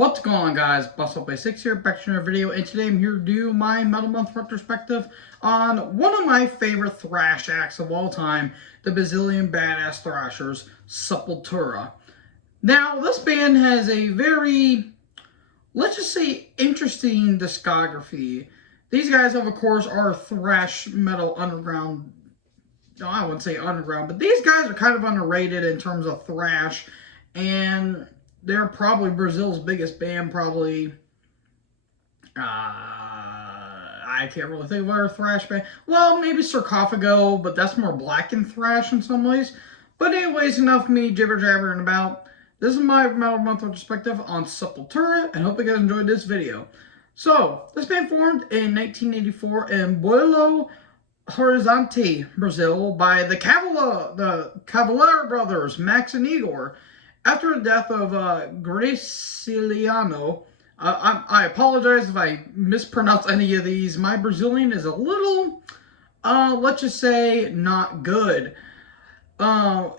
What's going on, guys? Bustle6 here, back to another video, and today I'm here to do my Metal Month retrospective on one of my favorite thrash acts of all time, the Bazillion Badass Thrashers, Sepultura. Now, this band has a very, let's just say, interesting discography. These guys, of course, are thrash metal underground. No, I wouldn't say underground, but these guys are kind of underrated in terms of thrash, and they're probably Brazil's biggest band, probably. I can't really think of our thrash band. Well, maybe Sarcophago, but that's more black and thrash in some ways. But anyways, enough of me jibber-jabbering about. This is my Metal Month retrospective on Sepultura, and hope you guys enjoyed this video. So, this band formed in 1984 in Belo Horizonte, Brazil, by the Cavaleira brothers, Max and Igor. After the death of Graciliano, I apologize if I mispronounce any of these. My Brazilian is a little, let's just say, not good.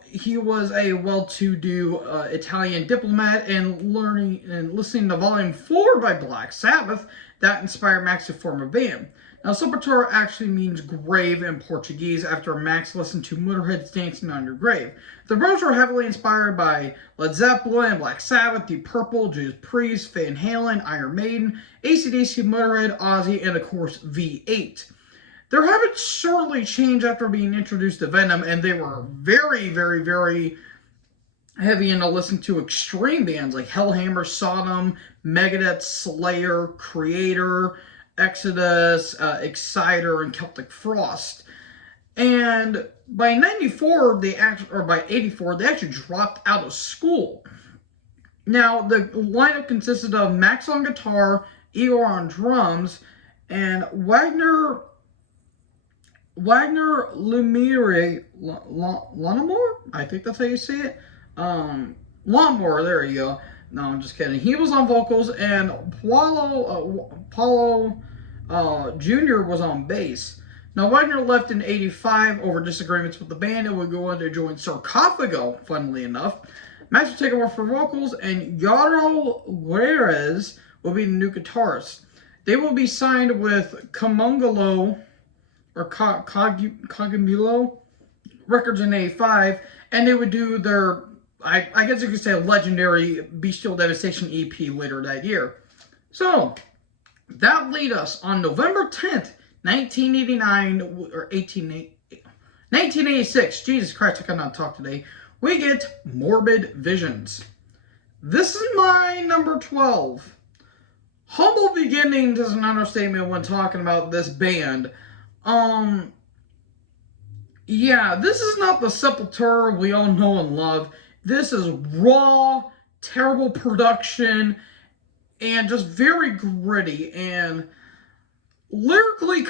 He was a well-to-do Italian diplomat, and learning and listening to Volume 4 by Black Sabbath, that inspired Max to form a band. Now, Sepultura actually means grave in Portuguese after Max listened to Motorhead's Dancing on Your Grave. The brothers were heavily inspired by Led Zeppelin, Black Sabbath, Deep Purple, Judas Priest, Van Halen, Iron Maiden, AC/DC, Motorhead, Ozzy, and of course V8. Their habits shortly changed after being introduced to Venom, and they were very, very, very heavy into listening to extreme bands like Hellhammer, Sodom, Megadeth, Slayer, Creator, Exodus, Exciter, and Celtic Frost. And by 94, by 84, they actually dropped out of school. Now, the lineup consisted of Max on guitar, Igor on drums, and Wagner Lumire Lawnmower? I think that's how you say it. Lawnmower, there you go. No, I'm just kidding. He was on vocals, and Paulo Jr. was on bass. Now, Wagner left in 85 over disagreements with the band and would go on to join Sarcophago, funnily enough. Max would take over for vocals, and Yaro Guerres will be the new guitarist. They will be signed with Camongolo, or Cogumilo Records in 85, and they would do their, I guess you could say, a legendary Bestial Devastation EP later that year. So, that lead us on November 10th, 1989, or 1986, Jesus Christ, I cannot talk today, we get Morbid Visions. This is my number 12. Humble beginnings is an understatement when talking about this band. Yeah, this is not the Sepultura we all know and love. This is raw, terrible production, and just very gritty. And lyrical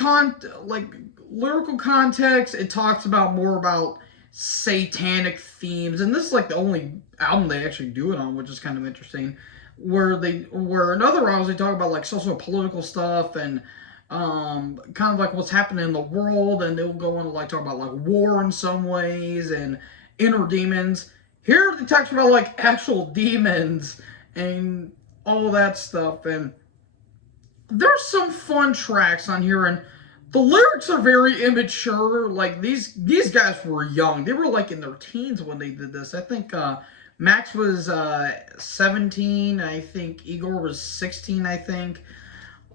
context, it talks about more about satanic themes. And this is like the only album they actually do it on, which is kind of interesting. Where in other albums they talk about like social political stuff and kind of like what's happening in the world, and they'll go on to like talk about like war in some ways and inner demons. Here they talk about like actual demons and all that stuff, and there's some fun tracks on here, and the lyrics are very immature. Like these guys were young; they were like in their teens when they did this. I think Max was 17. I think Igor was 16. I think.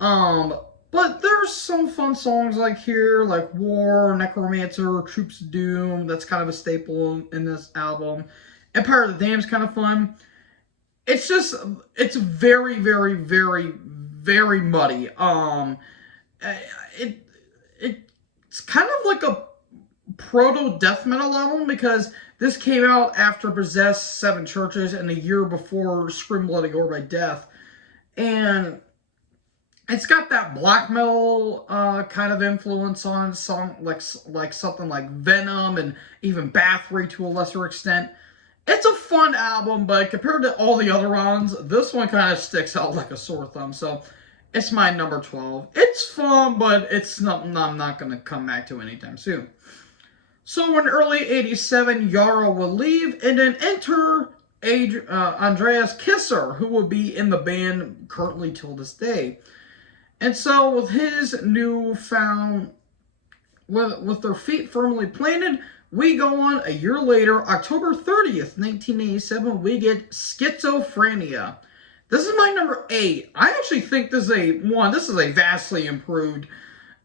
But there's some fun songs like here, like War, Necromancer, Troops of Doom. That's kind of a staple in this album. Empire of the Damned's kind of fun. It's just, it's very, very, very, very muddy. It's kind of like a proto-death metal album, because this came out after Possess 7 Churches and a year before Scream Bloody Gore by Death. And it's got that black metal kind of influence on song, like something like Venom and even Bathory to a lesser extent. It's a fun album, but compared to all the other ones, this one kind of sticks out like a sore thumb. So it's my number 12. It's fun, but it's something I'm not going to come back to anytime soon. So in early 87, Yara will leave, and then enter Andreas Kisser, who will be in the band currently till this day. And so, with his newfound, with their feet firmly planted, we go on a year later, October 30th, 1987, we get Schizophrenia. This is my number 8. I actually think this is a vastly improved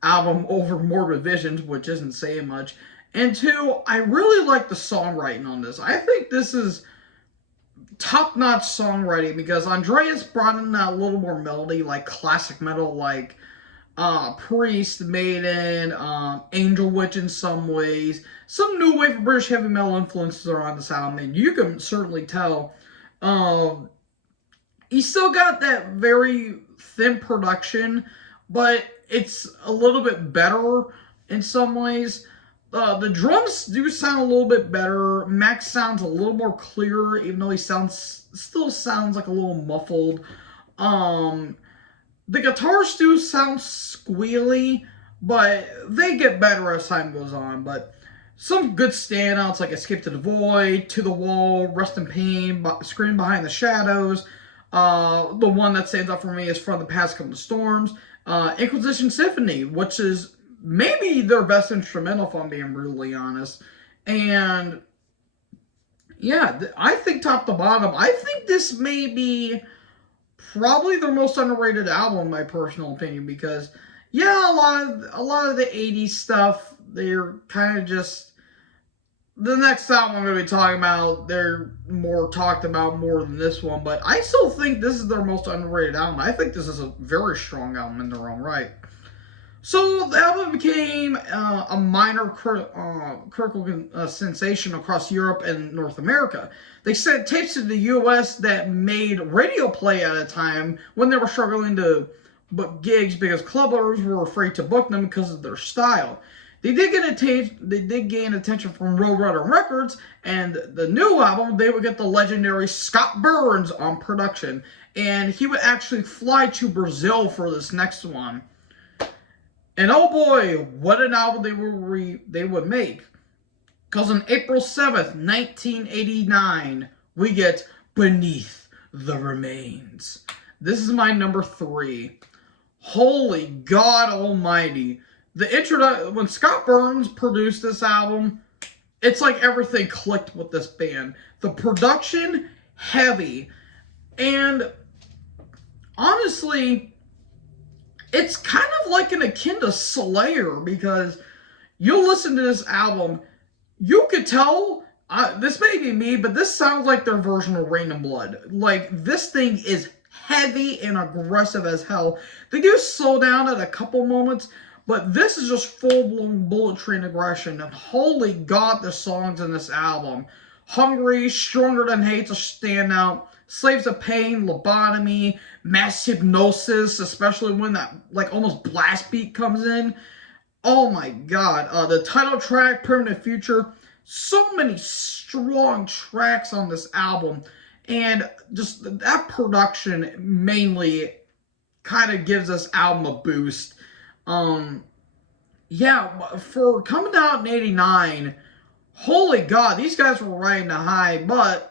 album over Morbid Visions, which isn't saying much. And 2, I really like the songwriting on this. I think this is top-notch songwriting because Andreas brought in that little more melody, like classic metal, like Priest, Maiden, Angel Witch in some ways. Some new wave of British heavy metal influences are on this album, and you can certainly tell. He still got that very thin production, but it's a little bit better in some ways. The drums do sound a little bit better. Max sounds a little more clear, even though he still sounds like a little muffled. The guitars do sound squealy, but they get better as time goes on. But some good standouts like Escape to the Void, To the Wall, Rest in Pain, Scream Behind the Shadows. The one that stands out for me is From the Past Come the Storms. Inquisition Symphony, which is maybe their best instrumental, if I'm being brutally honest. And yeah, I think top to bottom, I think this may be probably their most underrated album, in my personal opinion, because yeah, a lot of the 80s stuff, they're kind of just, the next album I'm going to be talking about, they're more talked about more than this one, but I still think this is their most underrated album. I think this is a very strong album in their own right. So the album became a minor critical sensation across Europe and North America. They sent tapes to the U.S. that made radio play at a time when they were struggling to book gigs because club owners were afraid to book them because of their style. They did gain attention from Roadrunner Records, and the new album, they would get the legendary Scott Burns on production, and he would actually fly to Brazil for this next one. And oh boy, what an album they would make. Because on April 7th, 1989, we get Beneath the Remains. This is my number 3. Holy God almighty. When Scott Burns produced this album, it's like everything clicked with this band. The production, heavy. And honestly, it's kind of like an akin to Slayer, because you listen to this album, you could tell, this may be me, but this sounds like their version of Rain and Blood. Like, this thing is heavy and aggressive as hell. They do slow down at a couple moments, but this is just full-blown bullet train aggression. And holy God, the songs in this album. Hungry, Stronger Than Hate's a standout. Slaves of Pain, Lobotomy, Mass Hypnosis, especially when that like almost blast beat comes in. Oh my God. The title track, Permanent Future. So many strong tracks on this album. And just that production mainly kind of gives this album a boost. Yeah, for coming out in 89, holy God, these guys were riding a high, but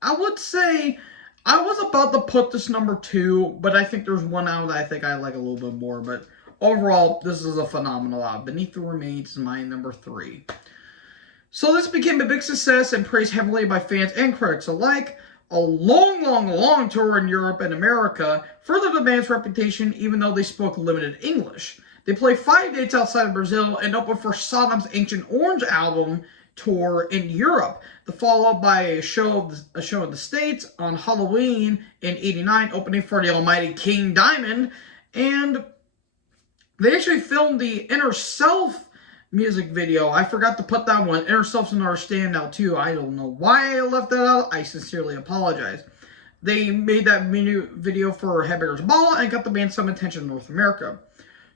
I would say I was about to put this number 2, but I think there's one album that I think I like a little bit more. But overall, this is a phenomenal album. Beneath the Remains is my number 3. So this became a big success and praised heavily by fans and critics alike. A long tour in Europe and America furthered the band's reputation, even though they spoke limited English. They played 5 dates outside of Brazil and opened for Sodom's Ancient Orange album tour in Europe. The follow-up by a show in the States on Halloween in '89, opening for the almighty King Diamond. And they actually filmed the Inner Self music video. I forgot to put that one. Inner Self's another standout too. I don't know why I left that out. I sincerely apologize. They made that video for Headbangers Ball and got the band some attention in North America.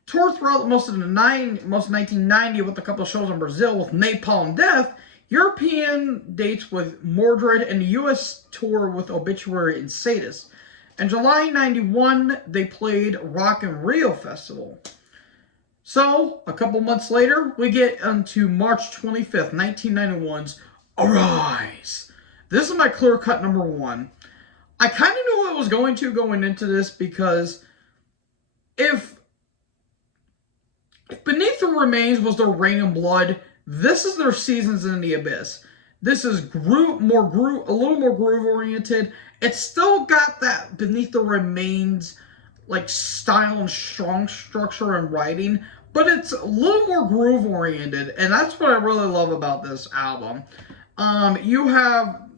Toured throughout most of 1990 with a couple of shows in Brazil with Napalm Death, European dates with Mordred, and the US tour with Obituary and Sadist. In July 91, they played Rock in Rio Festival. So, a couple months later, we get into March 25th, 1991's Arise. This is my clear-cut number one. I kind of knew what I was going into this, because if Beneath the Remains was their Rain and Blood, this is their Seasons in the Abyss. This is a little more groove oriented. It's still got that Beneath the Remains like style and strong structure and writing, but it's a little more groove oriented, and that's what I really love about this album. You have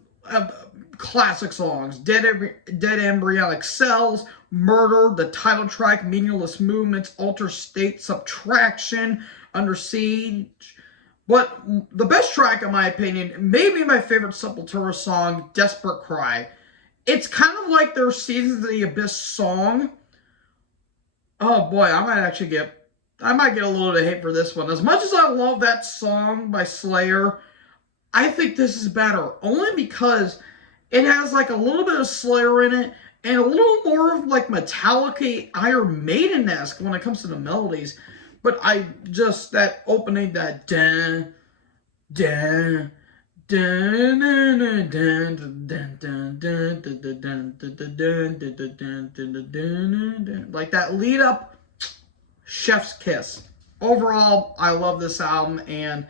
classic songs: Dead Embryonic Cells, Murder, the title track, Meaningless Movements, Alter State, Subtraction, Under Siege. But the best track, in my opinion, maybe my favorite Sepultura song, Desperate Cry. It's kind of like their Seasons of the Abyss song. Oh boy, I might get a little bit of hate for this one. As much as I love that song by Slayer, I think this is better. Only because it has like a little bit of Slayer in it, and a little more of like Metallica, Iron Maiden-esque when it comes to the melodies. But that opening, that dun, dun, dun, dun, dun, dun, dun, like that lead up, chef's kiss. Overall, I love this album, and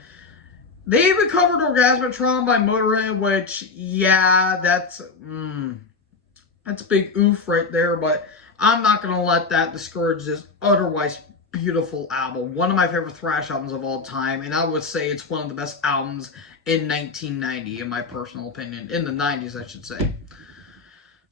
they even covered Orgasmatron by Motorhead, which, yeah, that's a big oof right there, but I'm not going to let that discourage this otherwise beautiful album. One of my favorite thrash albums of all time, and I would say it's one of the best albums in 1990, in my personal opinion. In the 90s, I should say.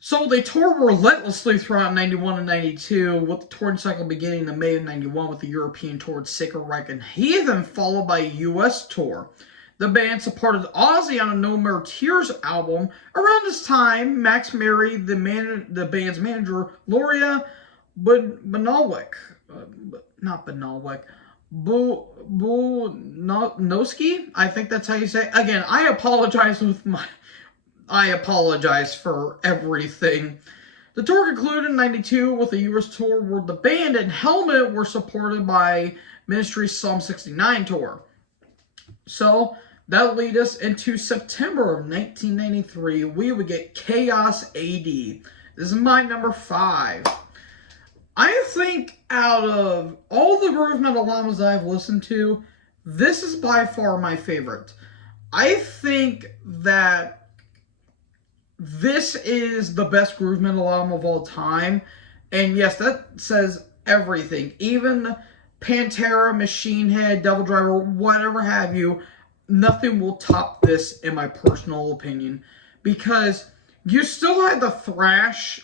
So they toured relentlessly throughout 91 and 92, with the touring cycle beginning in May of 91 with the European tour at Sacred Reich and Heathen, followed by a U.S. tour. The band supported Ozzy on a No More Tears album. Around this time, Max married the band's manager, Gloria Bonalwick. Noski? I think that's how you say it. Again, I apologize for everything. The tour concluded in 92 with a U.S. tour where the band and Helmet were supported by Ministry's Psalm 69 tour. So that'll lead us into September of 1993. We would get Chaos AD. This is my number 5. I think out of all the groove metal albums I've listened to, this is by far my favorite. I think that this is the best groove metal album of all time. And yes, that says everything. Even Pantera, Machine Head, Devil Driver, whatever have you, nothing will top this in my personal opinion. Because you still had the thrash,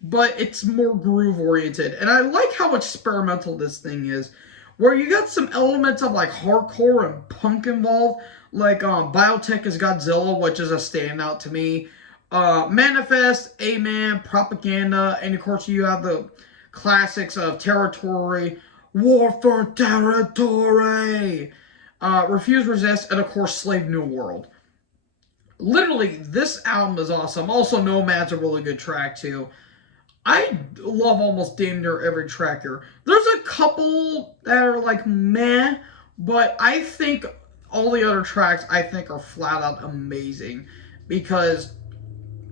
but it's more groove oriented. And I like how experimental this thing is, where you got some elements of like hardcore and punk involved, like Biotech is Godzilla, which is a standout to me. Manifest, Amen, Propaganda, and of course you have the classics of Territory, War for Territory, Refuse, Resist, and of course Slave New World. Literally, this album is awesome. Also, Nomad's a really good track too. I love almost damn near every track here. There's a couple that are like meh, but I think all the other tracks I think are flat out amazing, because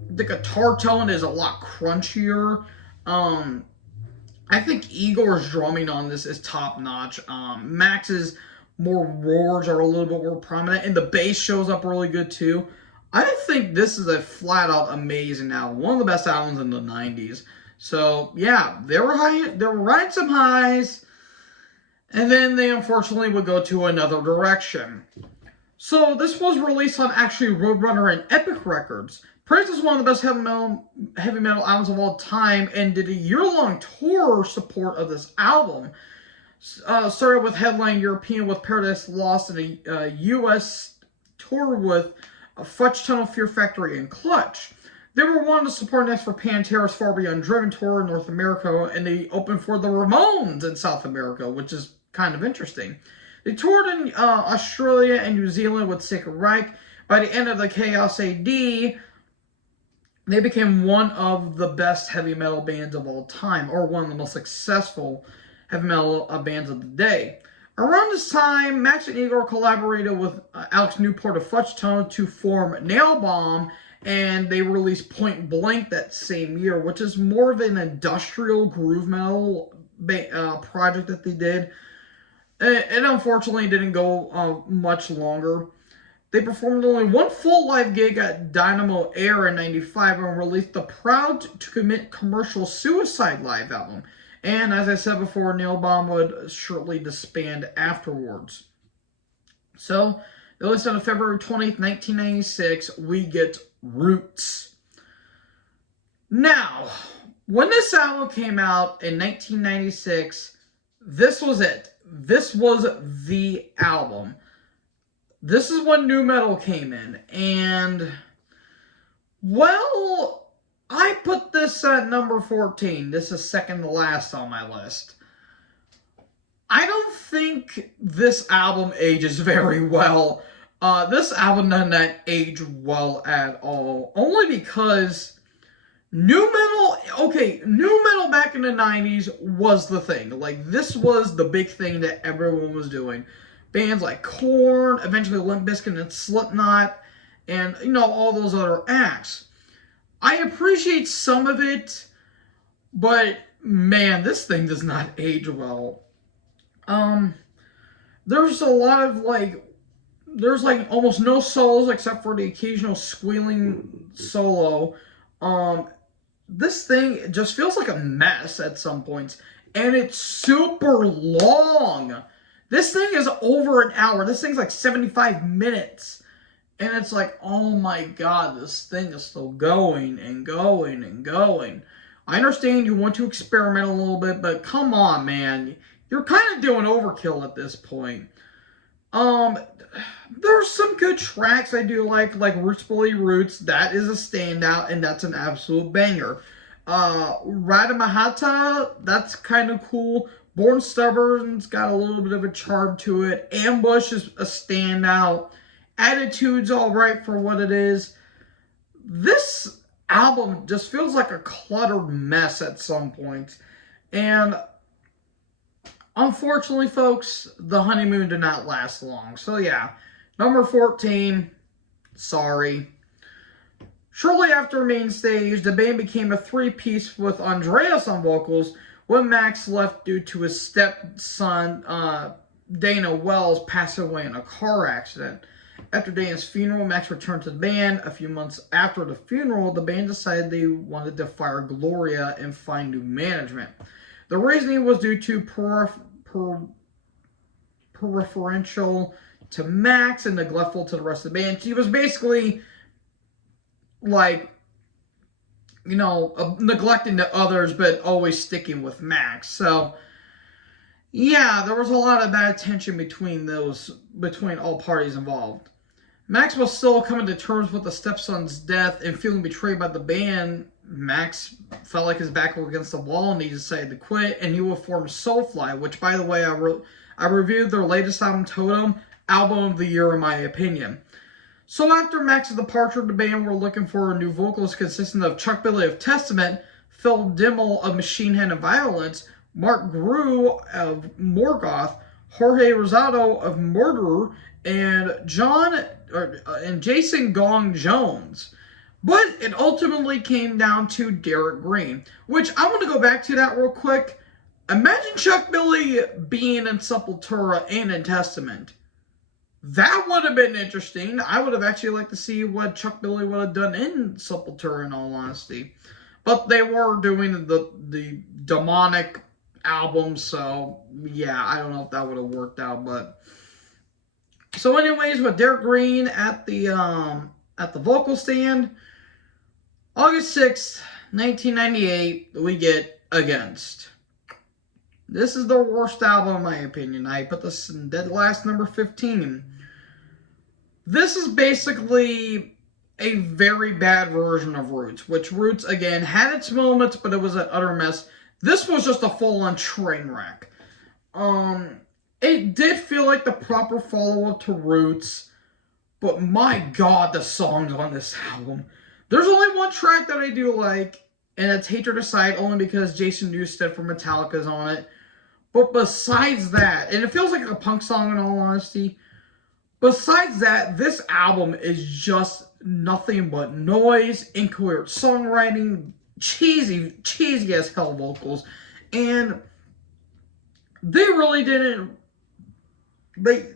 the guitar tone is a lot crunchier. I think Igor's drumming on this is top notch. Max's more roars are a little bit more prominent, and the bass shows up really good too. I think this is a flat out amazing album. One of the best albums in the 90s. So yeah, they were riding some highs, and then they unfortunately would go to another direction. So this was released on actually Roadrunner and Epic Records. Praised as one of the best heavy metal albums of all time, and did a year-long tour support of this album. Started with headline European with Paradise Lost, and a U.S. tour with Fudge Tunnel, Fear Factory, and Clutch. They were one to support next for Pantera's Far Beyond Driven tour in North America, and they opened for the Ramones in South America, which is kind of interesting. They toured in Australia and New Zealand with Sacred Reich. By the end of the Chaos AD, they became one of the best heavy metal bands of all time, or one of the most successful heavy metal bands of the day. Around this time, Max and Igor collaborated with Alex Newport of Fudgetone to form Nailbomb, and they released Point Blank that same year, which is more of an industrial groove metal project that they did. It unfortunately didn't go much longer. They performed only one full live gig at Dynamo Air in '95 and released the Proud to Commit Commercial Suicide live album. And as I said before, Nailbomb would shortly disband afterwards. So, released on February 20th, 1996, we get Roots. Now, when this album came out in 1996, this was it. This was the album. This is when nu metal came in, and, well, I put this at number 14. This is second to last on my list. I don't think this album ages very well. This album does not age well at all, only because nu metal back in the 90s was the thing. Like, this was the big thing that everyone was doing. Bands like Korn, eventually Limp Bizkit and Slipknot, and, all those other acts. I appreciate some of it, but, man, this thing does not age well. There's a lot of, there's, almost no solos except for the occasional squealing solo. This thing just feels like a mess at some points, and it's super long. This thing is over an hour. This thing's like 75 minutes. And it's like, oh my god, this thing is still going and going and going. I understand you want to experiment a little bit, but come on, man. You're kind of doing overkill at this point. There's some good tracks I do like Roots Bully Roots. That is a standout, and that's an absolute banger. Radamahata, that's kind of cool. Born Stubborn's got a little bit of a charm to it. Ambush is a standout. Attitude's alright for what it is. This album just feels like a cluttered mess at some points. And unfortunately, folks, the honeymoon did not last long. So yeah, number 14, sorry. Shortly after main stage, the band became a three-piece with Andreas on vocals when Max left due to his stepson, Dana Wells, passing away in a car accident. After Dana's funeral, Max returned to the band. A few months after the funeral, the band decided they wanted to fire Gloria and find new management. The reasoning was due to preferential to Max and neglectful to the rest of the band. She was basically neglecting the others, but always sticking with Max. So, yeah, there was a lot of bad tension between all parties involved. Max was still coming to terms with the stepson's death and feeling betrayed by the band. Max felt like his back was against the wall and he decided to quit, and he would form Soulfly, which, by the way, I reviewed their latest album, Totem, album of the year in my opinion. So after Max's departure, the band were looking for a new vocalist consisting of Chuck Billy of Testament, Phil Dimmel of Machine Head and Violence, Mark Grew of Morgoth, Jorge Rosado of Murderer, and Jason Gong Jones. But it ultimately came down to Derek Green, which I want to go back to that real quick. Imagine Chuck Billy being in Sepultura and in Testament. That would have been interesting. I would have actually liked to see what Chuck Billy would have done in Sepultura, in all honesty. But they were doing the demonic album, so yeah, I don't know if that would have worked out. But so, anyways, with Derek Green at the vocal stand, August 6th, 1998, we get Against. This is the worst album in my opinion. I put this in dead last, number 15. This is basically a very bad version of Roots, which Roots, again, had its moments, but it was an utter mess. This was just a full-on train wreck. It did feel like the proper follow-up to Roots, but my god, the songs on this album. There's only one track that I do like, and it's Hatred Aside, only because Jason Newsted from Metallica is on it. But besides that, and it feels like a punk song in all honesty, besides that, this album is just nothing but noise, incoherent songwriting, cheesy as hell vocals, and they really didn't. They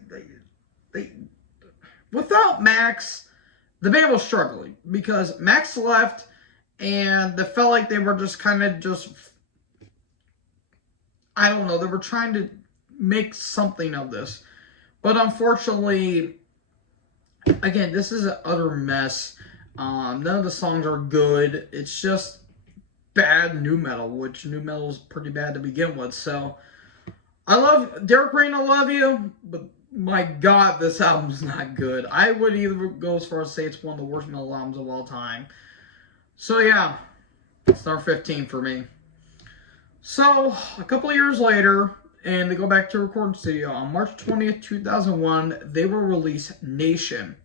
without Max, the band was struggling because Max left, and they felt like they were just kind of just. I don't know. They were trying to make something of this, but unfortunately, again, this is an utter mess. None of the songs are good. It's just bad nu metal, which nu metal is pretty bad to begin with. So, I love Derek Rain, I love you, but my God, this album's not good. I would either go as far as say it's one of the worst metal albums of all time. So yeah, it's number 15 for me. So, a couple of years later, and they go back to a recording studio. On March 20th, 2001, they will release Nation.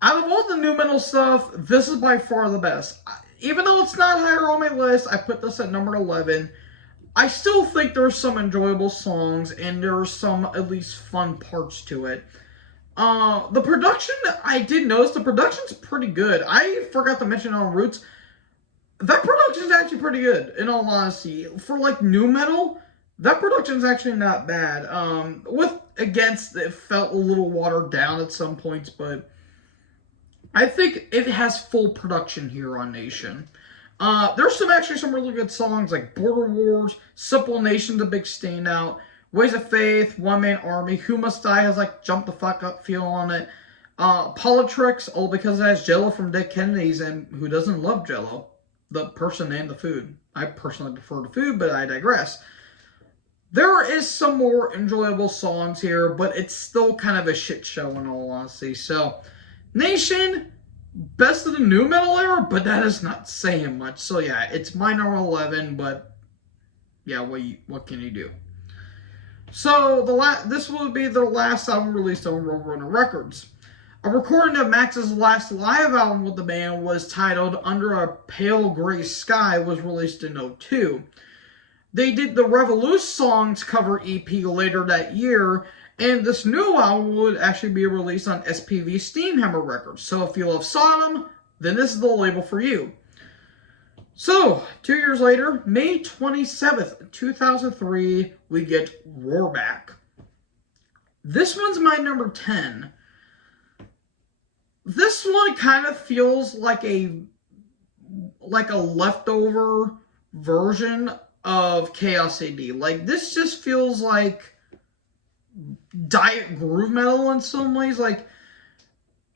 Out of all the nu metal stuff, this is by far the best. Even though it's not higher on my list, I put this at number 11. I still think there's some enjoyable songs, and there are some at least fun parts to it. The production, I did notice the production's pretty good. I forgot to mention on Roots, that production's actually pretty good, in all honesty. For, like, nu metal, that production's actually not bad. It felt a little watered down at some points, but I think it has full production here on Nation. There's some really good songs, like Border Wars, Simple Nation's a big standout, Ways of Faith, One Man Army, Who Must Die has, like, Jump the Fuck Up feel on it. Politics, all because it has Jello from Dead Kennedys, and who doesn't love Jello? The person and the food. I personally prefer the food, but I digress. There is some more enjoyable songs here, but it's still kind of a shit show in all honesty. So, Nation, best of the nu metal era, but that is not saying much. So yeah, it's my number 11, but yeah, what can you do? So this will be the last album released on Roadrunner Records. A recording of Max's last live album with the band was titled Under a Pale Gray Sky, was released in 2002. They did the Revolute Songs cover EP later that year, and this new album would actually be released on SPV Steamhammer Records. So if you love Sodom, then this is the label for you. So, 2 years later, May 27th, 2003, we get Roarback. This one's my number 10. This one kind of feels like a leftover version of Chaos AD. Like, this just feels like diet groove metal in some ways. Like,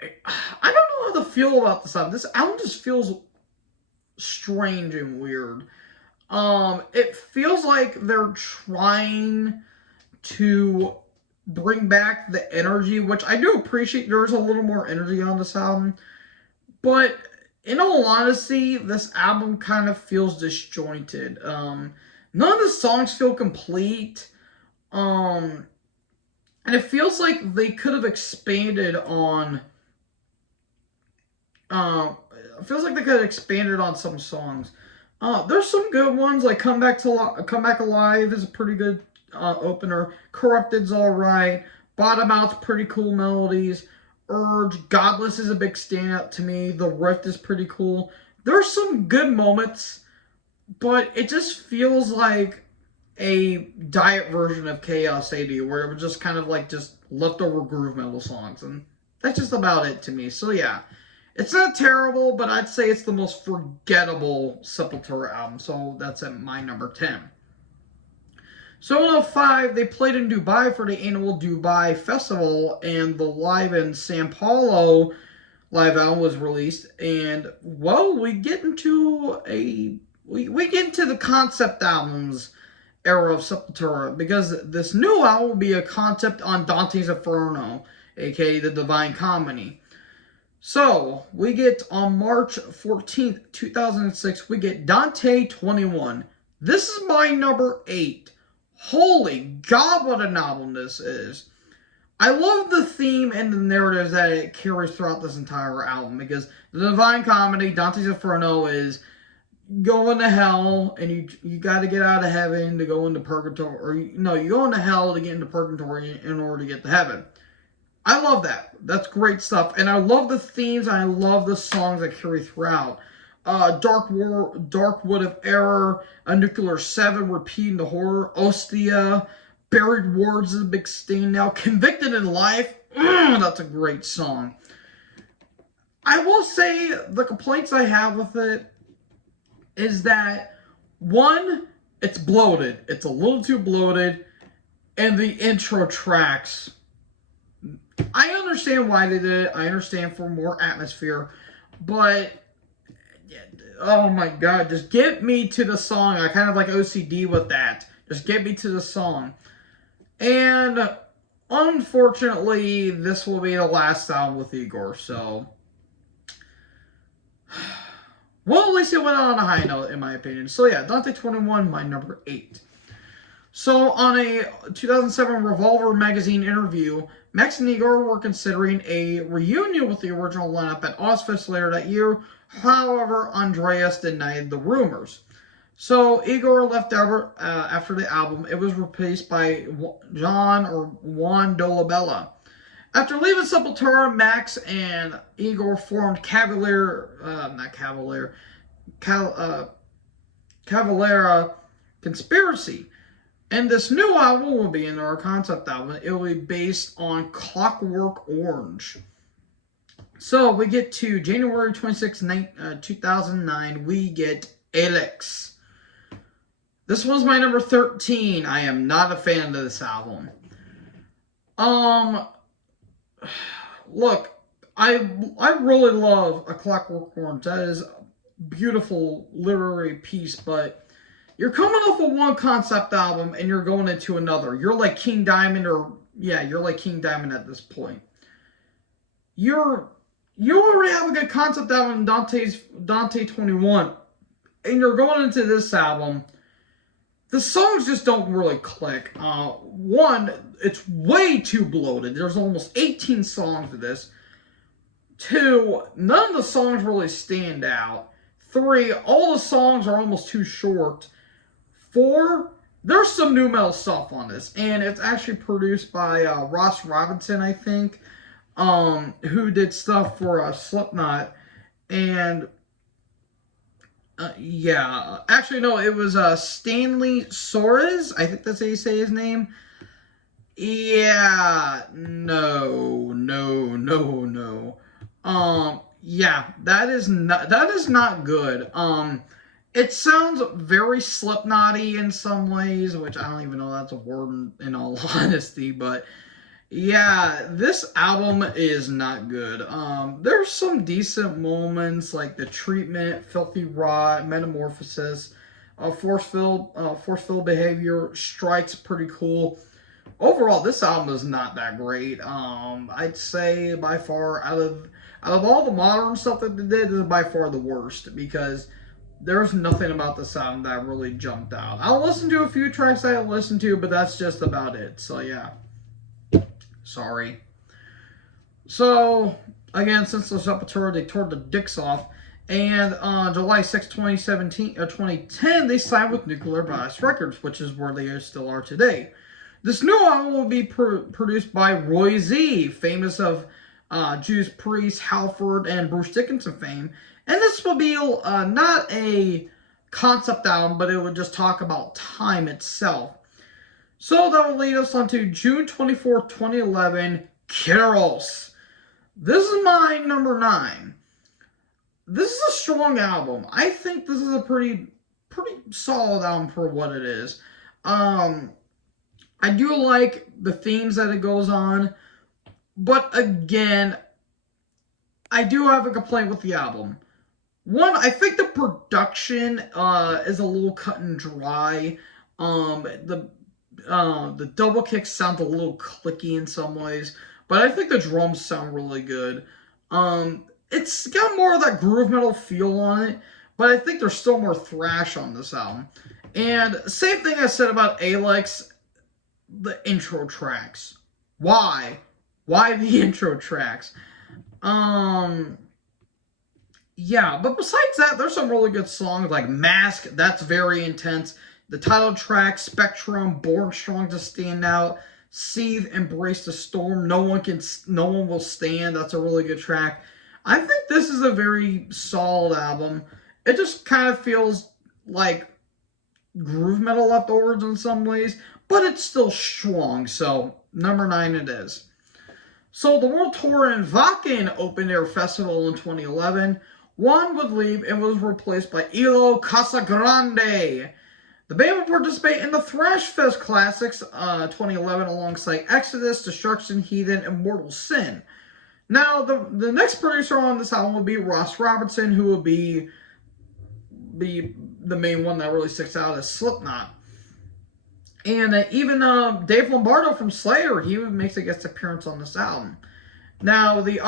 I don't know how to feel about this album. This album just feels strange and weird. It feels like they're trying to bring back the energy, which I do appreciate. There's a little more energy on this album, but in all honesty, this album kind of feels disjointed. None of the songs feel complete, and it feels like they could have expanded on. It feels like they could have expanded on some songs. There's some good ones, like Come Back Alive is a pretty good opener. Corrupted's alright. Bottom Out's pretty cool melodies. Urge, Godless is a big standout to me. The Rift is pretty cool. There's some good moments, but it just feels like a diet version of Chaos AD, where it was just kind of like just leftover groove metal songs, and that's just about it to me. So yeah, it's not terrible, but I'd say it's the most forgettable Sepultura album, so that's at my number 10. So in 2005, they played in Dubai for the annual Dubai Festival, and the Live in Sao Paulo live album was released. And, well, we get into the concept albums era of Sepultura, because this new album will be a concept on Dante's Inferno, aka the Divine Comedy. So, we get on March 14th, 2006, we get Dante 21. This is my number 8. Holy God, what an album this is. I love the theme and the narratives that it carries throughout this entire album, because the Divine Comedy, Dante's Inferno, is go into hell, and you got to get out of heaven to go into purgatory, or no, you go into hell to get into purgatory in order to get to heaven. I love that. That's great stuff, and I love the themes. And I love the songs that carry throughout. Dark Wood of Error, A Nuclear 7, Repeating the Horror, Ostia, Buried Words is a big stain now, Convicted in Life. That's a great song. I will say the complaints I have with it is that, one, it's bloated. It's a little too bloated, and the intro tracks, I understand why they did it. I understand for more atmosphere, but oh my god, just get me to the song. I kind of like OCD with that. Just get me to the song. And unfortunately, this will be the last album with Igor, so well, at least it went on a high note, in my opinion. So yeah, Dante 21, my number 8. So on a 2007 Revolver magazine interview, Max and Igor were considering a reunion with the original lineup at Ozfest later that year. However, Andreas denied the rumors. So Igor left after the album. It was replaced by Juan Dolabella. After leaving Sepultura, Max and Igor formed Cavalera Conspiracy. And this new album will be in our concept album. It will be based on Clockwork Orange. So we get to January 26, 2009. We get Alex. This was my number 13. I am not a fan of this album. Look, I really love A Clockwork Orange. That is a beautiful literary piece, but you're coming off of one concept album and you're going into another. You're like King Diamond, you're like King Diamond at this point. You already have a good concept album in Dante 21, and you're going into this album. The songs just don't really click. One, it's way too bloated. There's almost 18 songs to this. Two, none of the songs really stand out. Three, all the songs are almost too short. Four, there's some new metal stuff on this, and it's actually produced by Ross Robinson, I think, who did stuff for Slipknot, and yeah, actually no, it was Stanley Soares, I think that's how you say his name. Yeah, no. Yeah, that is not good. It sounds very Slipknot-y in some ways, which I don't even know that's a word in all honesty, but yeah, this album is not good. There's some decent moments like The Treatment, Filthy Rot, Metamorphosis, Forceful Behavior, Strike's pretty cool. Overall, this album is not that great. I'd say by far out of all the modern stuff that they did, this is by far the worst because there's nothing about the sound that really jumped out. I'll listen to a few tracks I listened to, but that's just about it. So yeah. Sorry. So, again, since the Sepultura, they tore the dicks off. And on July 6, 2010, they signed with Nuclear Blast Records, which is where they still are today. This new album will be produced by Roy Z, famous of Judas Priest, Halford, and Bruce Dickinson fame. And this will be not a concept album, but it would just talk about time itself. So that will lead us on to June 24th, 2011, Keros. This is my number 9. This is a strong album. I think this is a pretty solid album for what it is. I do like the themes that it goes on, but again, I do have a complaint with the album. One, I think the production is a little cut and dry. The double kicks sound a little clicky in some ways, but I think the drums sound really good. It's got more of that groove metal feel on it, but I think there's still more thrash on this album. And same thing I said about Alex, the intro tracks. Why? Why the intro tracks? Yeah, but besides that, there's some really good songs like Mask, that's very intense. The title track, Spectrum, Born Strong to Stand Out, Seethe, Embrace the Storm, No One Will Stand, that's a really good track. I think this is a very solid album. It just kind of feels like groove metal leftovers in some ways, but it's still strong, so number 9 it is. So the World Tour in Wacken Open Air Festival in 2011. One would leave and was replaced by Elo Casagrande. The band would participate in the Thrash Fest Classics 2011 alongside Exodus, Destruction, Heathen, and Mortal Sin. Now, the next producer on this album would be Ross Robertson, who would be the main one that really sticks out as Slipknot. And even Dave Lombardo from Slayer, he makes a guest appearance on this album. Now, the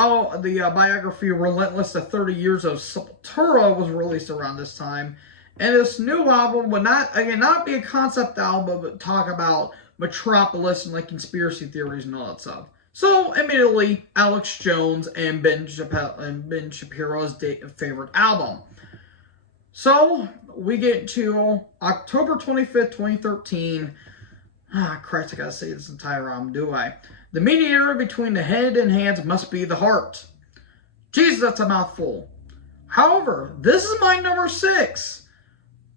biography Relentless, the 30 Years of Sepultura was released around this time. And this new album would not be a concept album, but talk about Metropolis and like conspiracy theories and all that stuff. So, immediately, Alex Jones and Ben Shapiro's favorite album. So, we get to October 25th, 2013. Christ, I gotta say this entire album, do I? The mediator between the head and hands must be the heart. Jesus, that's a mouthful. However, this is my number 6.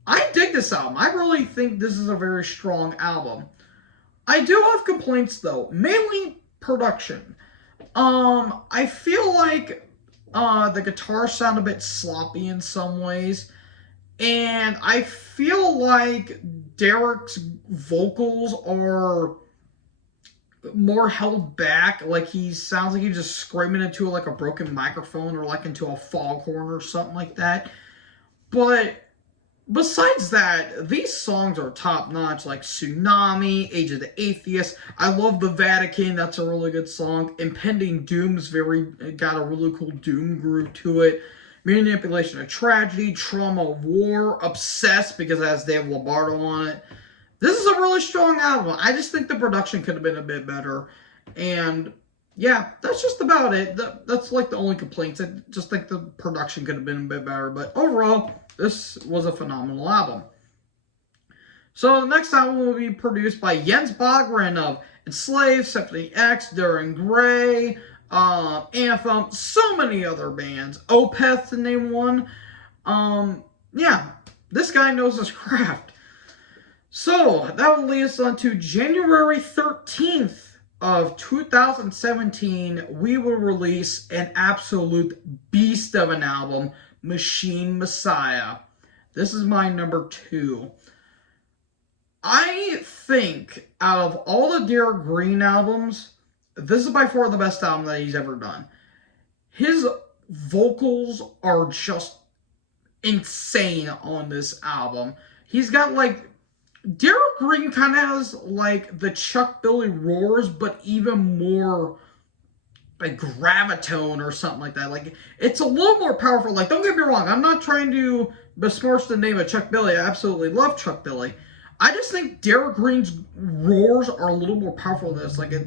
I dig this album. I really think this is a very strong album. I do have complaints, though. Mainly production. I feel like the guitars sound a bit sloppy in some ways. And I feel like Derek's vocals are more held back. Like he sounds like he's just screaming into like a broken microphone or like into a foghorn or something like that. But besides that, these songs are top notch, like Tsunami, Age of the Atheist. I love The Vatican, that's a really good song. Impending Doom's got a really cool doom groove to it. Manipulation of Tragedy, Trauma of War, Obsessed, because it has Dave Lombardo on it. This is a really strong album. I just think the production could have been a bit better. And yeah, that's just about it. That's like the only complaints. I just think the production could have been a bit better. But overall, this was a phenomenal album. So the next album will be produced by Jens Bogren of Enslaved, Symphony X, Duran Gray, Anthem, so many other bands. Opeth, to name one. Yeah, this guy knows his craft. So, that will lead us on to January 13th of 2017. We will release an absolute beast of an album, Machine Messiah. This is my number 2. I think out of all the Derek Green albums, this is by far the best album that he's ever done. His vocals are just insane on this album. He's got like, Derek Green kind of has like the Chuck Billy roars, but even more like gravitone or something like that. Like, it's a little more powerful. Like, don't get me wrong, I'm not trying to besmirch the name of Chuck Billy. I absolutely love Chuck Billy. I just think Derek Green's roars are a little more powerful than this. Like, it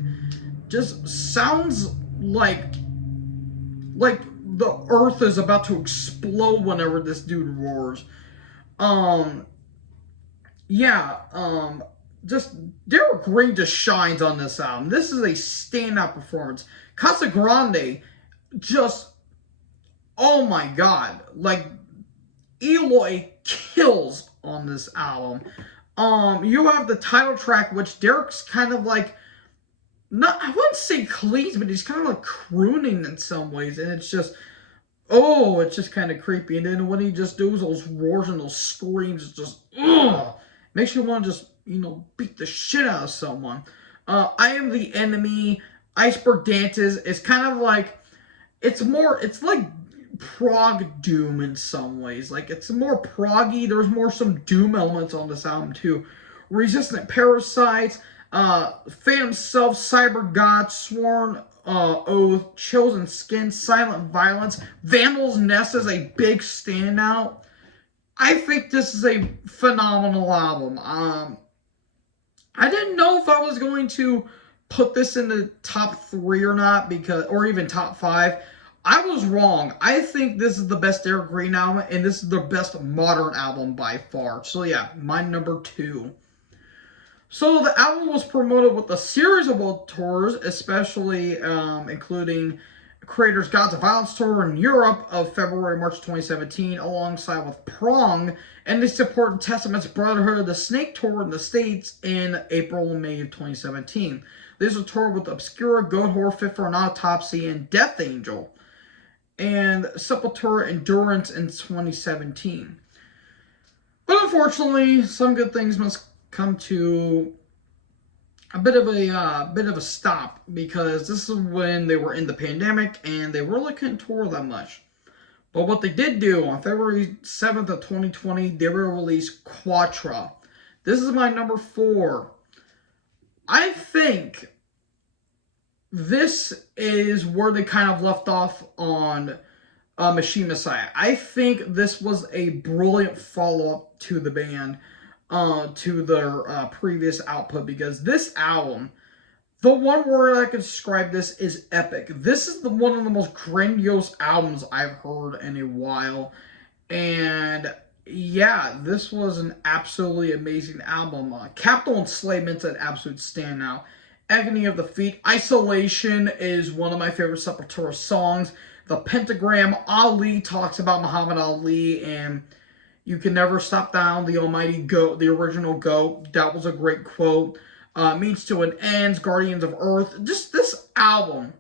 just sounds like the earth is about to explode whenever this dude roars. Just Derek Green just shines on this album. This is a standout performance. Casagrande just, oh my god, like Eloy kills on this album. You have the title track, which Derek's kind of like, not, I wouldn't say cleans, but he's kind of like crooning in some ways, and it's just, oh, it's just kind of creepy. And then when he just does those roars and those screams, it's just, ugh, makes you want to just, beat the shit out of someone. I Am the Enemy, Iceberg Dances, is kind of like, it's like prog doom in some ways. Like, it's more proggy. There's more some doom elements on this album too. Resistant Parasites, Phantom Self, Cyber God, Sworn Oath, Chosen Skin, Silent Violence. Vandal's Nest is a big standout. I think this is a phenomenal album. I didn't know if I was going to put this in the top 3 or not, or even top 5. I was wrong. I think this is the best Eric Green album, and this is the best modern album by far. So yeah, my number 2. So the album was promoted with a series of world tours, especially including Creator's Gods of Violence tour in Europe of February, March 2017, alongside with Prong, and they supported Testament's Brotherhood of the Snake tour in the States in April and May of 2017. This was a tour with Obscura, Goatwhore, Fit for an Autopsy, and Death Angel, and Sepultura Endurance in 2017. But unfortunately, some good things must come to a bit of a stop, because this is when they were in the pandemic and they really couldn't tour that much. But what they did do on February 7th of 2020, they will release Quatra. This is my number 4. I think this is where they kind of left off on Machine Messiah. I think this was a brilliant follow-up to the band, to their previous output, because this album, the one word I could describe this is epic. This is one of the most grandiose albums I've heard in a while, and yeah, this was an absolutely amazing album. Capital Enslavement's an absolute standout. Agony of the Feet, Isolation is one of my favorite Sepultura songs. The Pentagram, Ali talks about Muhammad Ali, and you can never stop down the almighty goat, the original goat. That was a great quote. Means to an Ends, Guardians of Earth. Just this album,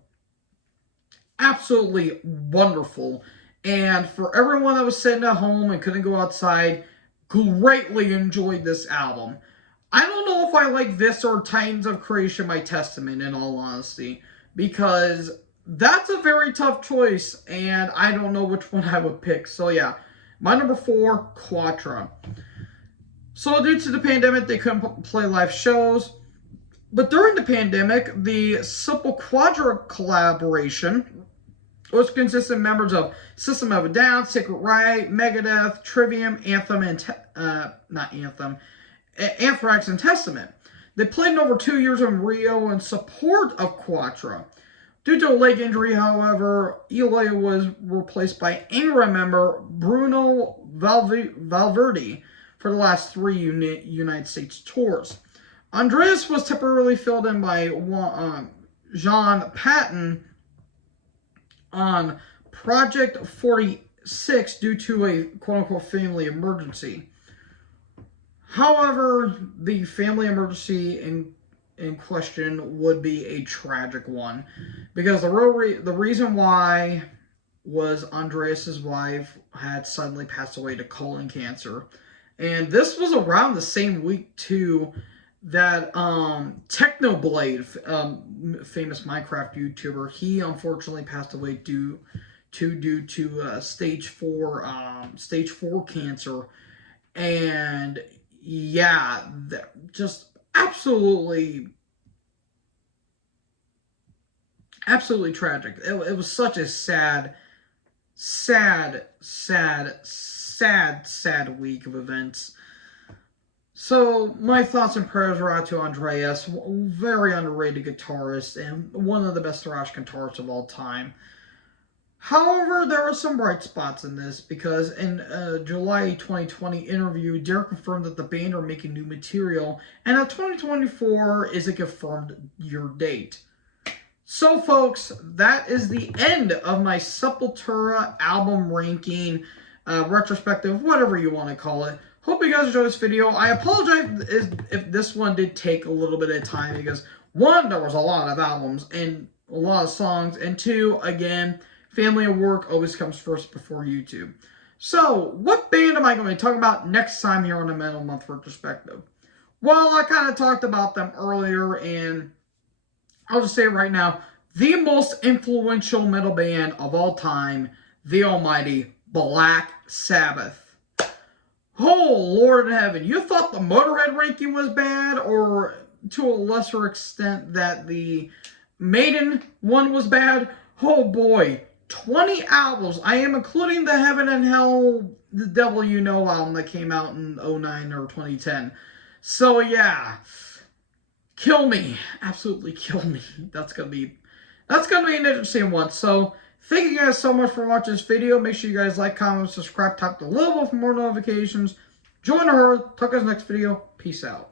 absolutely wonderful. And for everyone that was sitting at home and couldn't go outside, greatly enjoyed this album. I don't know if I like this or Titans of Creation by Testament, in all honesty, because that's a very tough choice, and I don't know which one I would pick. So yeah, my number 4, Quatra. So due to the pandemic, they couldn't play live shows. But during the pandemic, the Sepultura collaboration was consistent members of System of a Down, Sacred Right, Megadeth, Trivium, Anthem, and Anthrax and Testament. They played in over 2 years in Rio in support of Quatra. Due to a leg injury, however, Eloy was replaced by Ingram member Bruno Valverde for the last 3 United States tours. Andreas was temporarily filled in by Jean Patton on Project 46 due to a quote-unquote family emergency. However, the family emergency in question would be a tragic one, because the reason why was Andreas's wife had suddenly passed away to colon cancer, and this was around the same week too that Technoblade, famous Minecraft YouTuber, he unfortunately passed away due to stage 4 cancer, and yeah, just absolutely tragic. It was such a sad week of events. So my thoughts and prayers are out to Andreas, very underrated guitarist and one of the best thrash guitarists of all time. However, there are some bright spots in this, because in a July 2020 interview, Derek confirmed that the band are making new material, and that 2024 is a confirmed year date. So, folks, that is the end of my Sepultura album ranking, retrospective, whatever you want to call it. Hope you guys enjoyed this video. I apologize if this one did take a little bit of time, because 1, there was a lot of albums and a lot of songs, and 2, again, family and work always comes first before YouTube. So, what band am I going to talk about next time here on the Metal Month Retrospective? Well, I kind of talked about them earlier, and I'll just say it right now, the most influential metal band of all time, the almighty Black Sabbath. Oh, Lord in heaven, you thought the Motorhead ranking was bad, or to a lesser extent that the Maiden one was bad? Oh boy, 20 albums. I am including the Heaven and Hell, the Devil You Know album that came out in 2009 or 2010. So yeah, kill me. Absolutely kill me. That's gonna be an interesting one. So Thank you guys so much for watching this video. Make sure you guys like, comment, subscribe, tap the little bell for more notifications. Join the herd. Talk to us next video. Peace out.